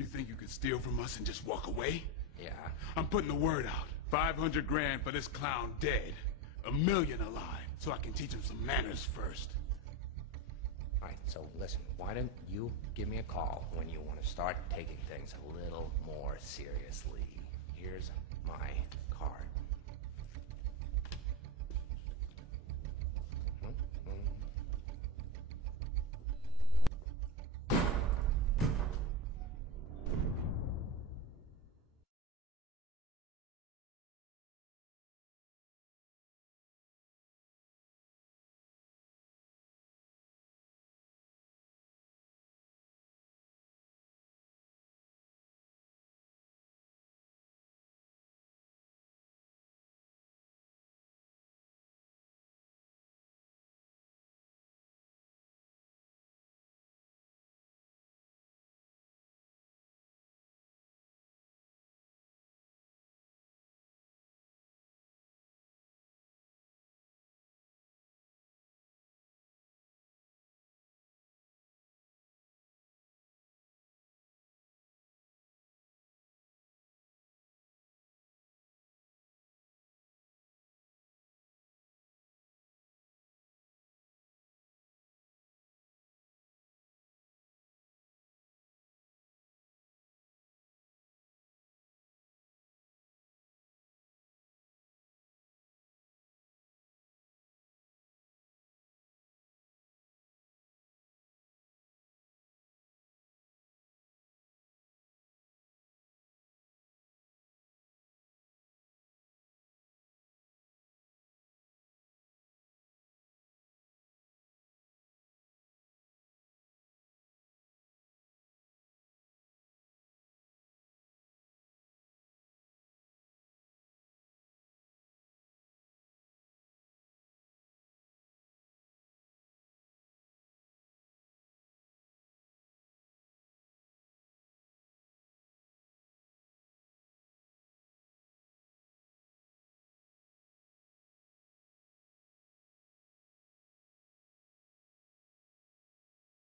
You think you could steal from us and just walk away? Yeah. I'm putting the word out. 500 grand for this clown dead. 1 million alive, so I can teach him some manners first. All right, so listen, why don't you give me a call when you want to start taking things a little more seriously? Here's my card.